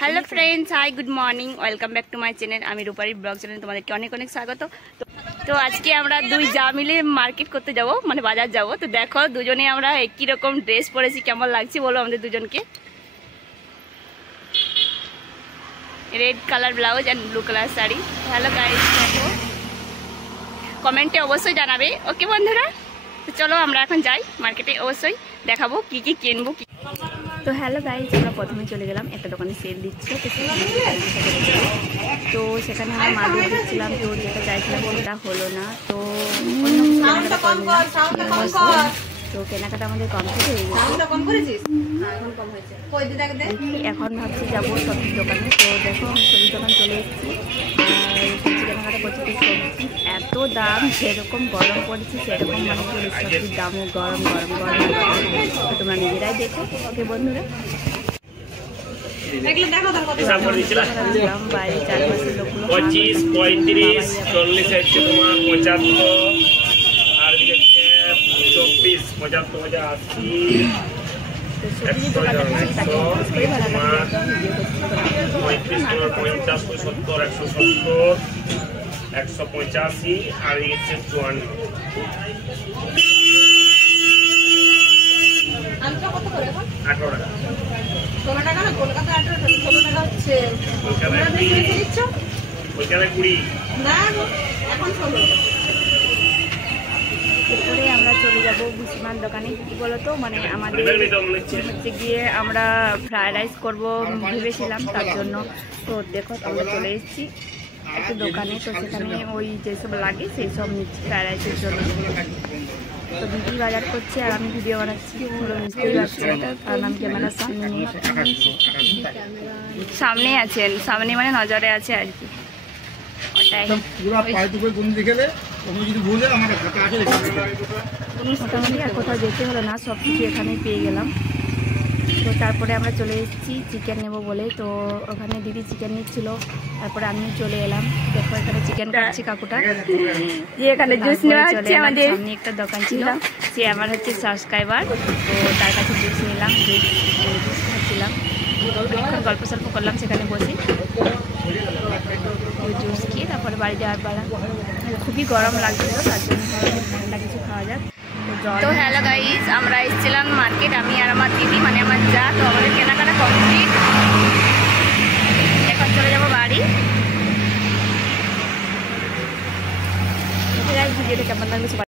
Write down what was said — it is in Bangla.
Hello friends, hi good morning, welcome back to my channel. আমি রূপারি ব্লগ চ্যানেল, তোমাদেরকে অনেক অনেক স্বাগত। তো আজকে আমরা দুই যা মিলে মার্কেট করতে যাব, মানে বাজার যাব। তো দেখো দুজনে আমরা একই রকম ড্রেস পরেছি, কেমন লাগছে বলো আমাদের দুজনকে? Red colour blouse and blue colour sari. Hello guys, দেখো কমেন্টে অবশ্যই জানাবে, ওকে বন্ধুরা? তো চলো আমরা এখন যাই মার্কেটে, অবশ্যই দেখাবো কি কি কিনবো। তো হ্যালো গাইস, আমরা প্রথমে চলে গেলাম একটা দোকানে, সেল দিচ্ছিল। তো সেখানে আমরা মাদুর দিচ্ছিলাম, তো যেটা চাইছিলাম সেটা হলো না। তো তো কেনাকাটা আমাদের কমপ্লিট হয়ে গেছে। এখন ভাবছি যাবো সবজির দোকানে। তো দেখো আমি সবজির দোকান চলে এসেছি, আর সবজি কেনাকাটা করছি। তো সবজি এত দাম, যেরকম গরম পড়েছে সেরকম মানে সবজির দামও গরম গরম গরম গরম। তো তোমরা নিজেরাই দেখো, ওকে বন্ধুরা? বাইরে চারপাশের লোকগুলো 25, 35, 40 হচ্ছে তোমার 75, আর হচ্ছে 24, 75, 80, 100, 50, 70, 170, 185, আর হচ্ছে 54। কত করে এখন? 18 টাকা। 16 টাকা না, কলকাতা 18 টাকা, 16 টাকা হচ্ছে। ওইখানে 20 না, এখন 16। এরপরে আমরা চলে যাবো ভুসিমাল দোকানে। কি বলতো, মানে আমাদের হচ্ছে গিয়ে আমরা ফ্রায়েড রাইস করবো ভেবেছিলাম, তার জন্য। তো দেখো আমরা চলে এসেছি একটা দোকানে। তো সেখানে ওই যেসব লাগে সেই সব নিচ্ছি ফ্রায়েড রাইসের জন্য। তো দিদি বাজার করছে আর আমি ভিডিও বানাচ্ছি, পুরো বুঝতেই পারছি, কারণ আমি ক্যামেরার সামনে নিয়ে সামনে আছেন, সামনে মানে নজরে আছে আর কি। মোটামুটি আর কোথাও যেতে হলো না, সব কিছু এখানেই পেয়ে গেলাম। তো তারপরে আমরা চলে এসেছি চিকেন নেব বলে। তো ওখানে দিদি চিকেন নিচ্ছিল, তারপরে আমিও চলে এলাম। দেখো এখানে চিকেন খাচ্ছি কাকুটা, যে এখানে জুস নেওয়া হচ্ছে। আমাদের সামনে একটা দোকান ছিল, সে আমার হচ্ছে সাবস্ক্রাইবার, তো তার কাছে জুস নিলাম, জুস খাচ্ছিলাম। অনেকক্ষণ গল্প সল্প করলাম সেখানে বসে, জুস খেয়ে তারপরে বাড়ি যাওয়ার পালা। খুবই গরম লাগছিল, তার জন্য ঠান্ডা কিছু খাওয়া যাক। তো হ্যালো গাইস, আমরা এসেছিলাম মার্কেট, আমি আর আমার দিদি, মানে আমার যা। তো আমাদের কেনাকাটা কমপ্লিট, এখন চলে যাবো বাড়ি। ভিডিওটা কেমন লাগলো